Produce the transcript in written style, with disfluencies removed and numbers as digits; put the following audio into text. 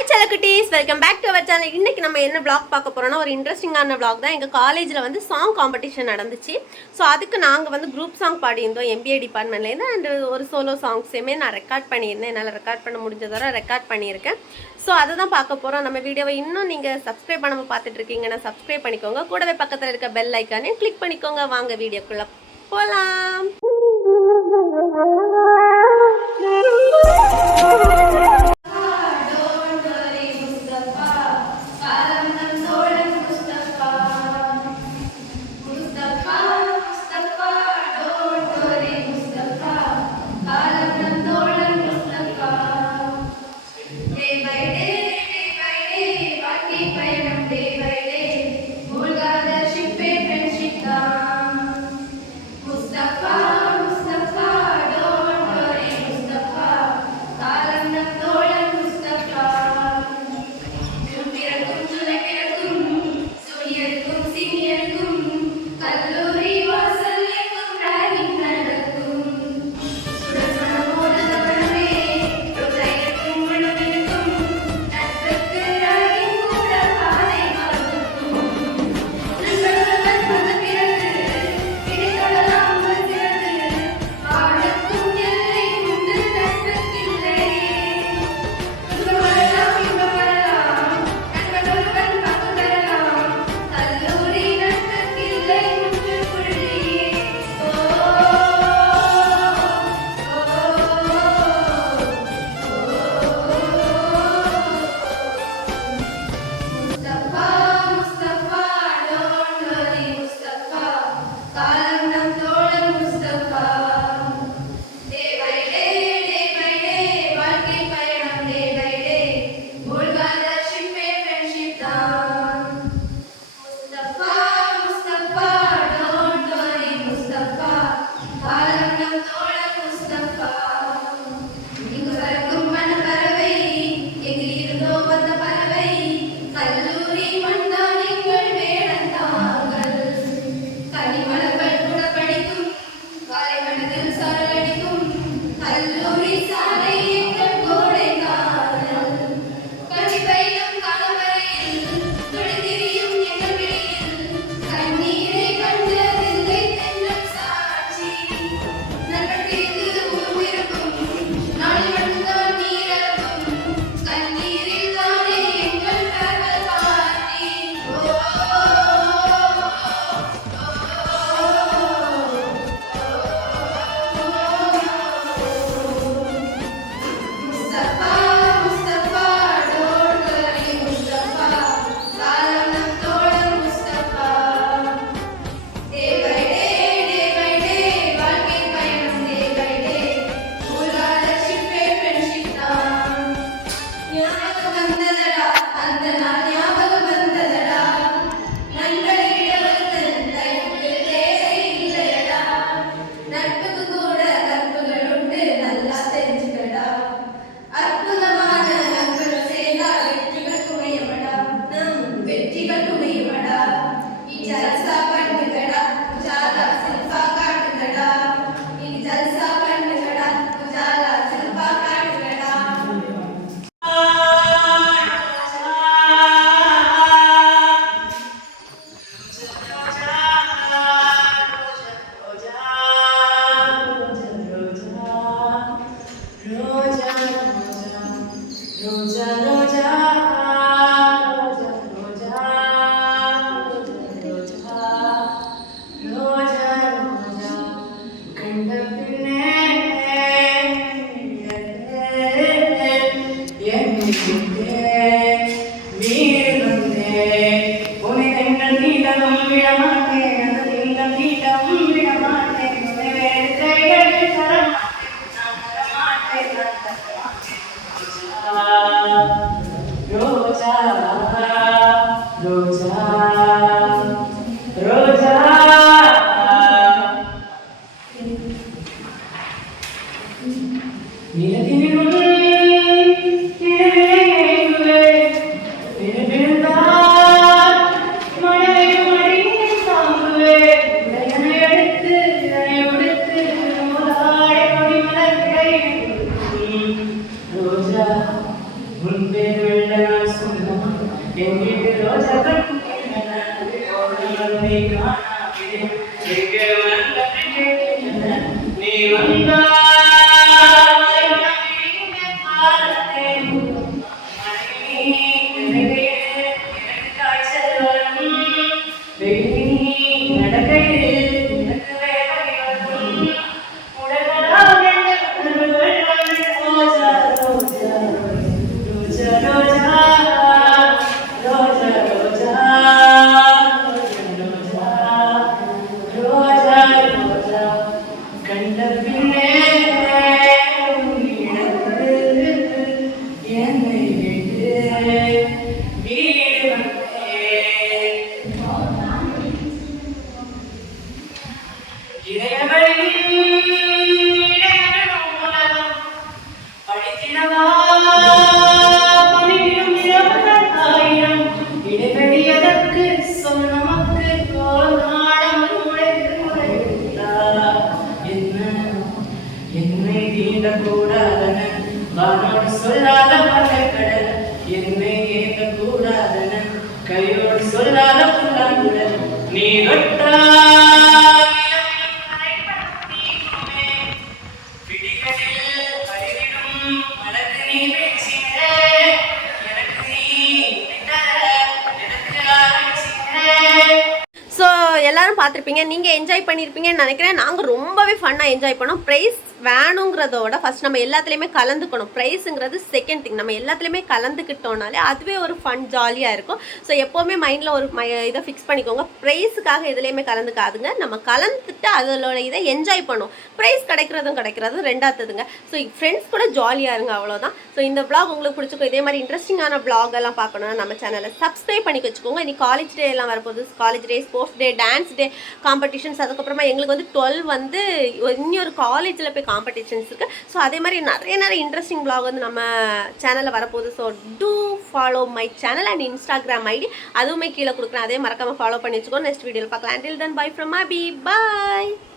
Hi செல்லக்குட்டீஸ், welcome back to our channel. இன்றைக்கி நம்ம என்ன vlog பார்க்க போகிறோன்னா, ஒரு இன்ட்ரெஸ்டிங்கான vlog தான். எங்கள் காலேஜில் வந்து சாங் காம்படிஷன் நடந்துச்சு. ஸோ அதுக்கு நாங்கள் வந்து குரூப் சாங் பாடியிருந்தோம் MBA டிபார்ட்மெண்ட்லேருந்து. அண்ட் ஒரு சோலோ சாங்ஸுமே நான் ரெக்கார்ட் பண்ணியிருந்தேன். என்னால் ரெக்கார்ட் பண்ண முடிஞ்சதோட ரெக்கார்ட் பண்ணியிருக்கேன். ஸோ அதை தான் பார்க்க போகிறோம். நம்ம வீடியோவை இன்னும் நீங்கள் சப்ஸ்கிரைப் பண்ணாமல் பார்த்துட்டு இருக்கீங்கன்னா சப்ஸ்கிரைப் பண்ணிக்கோங்க. கூடவே பக்கத்தில் இருக்க பெல் ஐக்கானே கிளிக் பண்ணிக்கோங்க. வாங்க வீடியோக்குள்ளே போகலாம். Viene என் வீட்டு ரோஜா கட்டி உன்னை காணாவிடே எங்கே வந்த நீ வந்தா சொல்லாத கடல் என்னை ஏற்க கூடாதன கையோடு சொல்லாத புல்லாங்குழல் நீ தொட்டா ஸோ எல்லாரும் பார்த்துருப்பீங்க, நீங்கள் என்ஜாய் பண்ணியிருப்பீங்கன்னு நினைக்கிறேன். நாங்கள் ரொம்பவே ஃபன்னாக என்ஜாய் பண்ணோம். ப்ரைஸ் வேணுங்கிறதோட ஃபஸ்ட் நம்ம எல்லாத்துலேயுமே கலந்துக்கணும். ப்ரைஸுங்கிறது செகண்ட் திங். நம்ம எல்லாத்துலேயுமே கலந்துக்கிட்டோம்னாலே அதுவே ஒரு ஃபன் ஜாலியாக இருக்கும். ஸோ எப்போவுமே மைண்டில் ஒரு இதை ஃபிக்ஸ் பண்ணிக்கோங்க. ப்ரைஸுக்காக எதுலேயுமே கலந்துக்காதுங்க. நம்ம கலந்துட்டு அதோட இதை என்ஜாய் பண்ணும். ப்ரைஸ் கிடைக்கிறதும் ரெண்டாத்ததுங்க. ஸோ ஃப்ரெண்ட்ஸ் கூட ஜாலியாக இருங்க, அவ்வளோதான். ஸோ இந்த vlog உங்களுக்கு பிடிச்சிக்கும். இதே மாதிரி இன்ட்ரெஸ்டிங்கான vlog எல்லாம் பார்க்கணும்னா நம்ம சேனலை சப்ஸ்கிரைப் பண்ணி வச்சுக்கோங்க. இன்னைக்கு காலேஜ் டே எல்லாம் வரப்போகுது. College day, sports day, dance டே, காம்படிஷன்ஸ். அதுக்கப்புறமா எங்களுக்கு வந்து 12 வந்து இன்னொரு காலேஜில் போய் காம்படிஷன்ஸ் இருக்குது. ஸோ அதே மாதிரி நிறைய இன்ட்ரெஸ்டிங் vlog வந்து நம்ம சேனலில் வரப்போகுது. So do follow my channel and Instagram ID, அதுவுமே கீழே கொடுக்குறேன். அதே மறக்காமல் ஃபாலோ பண்ணி வச்சுக்கோ. நெக்ஸ்ட் வீடியோவில் பார்க்கலாம். Until then, bye from Abby. Bye.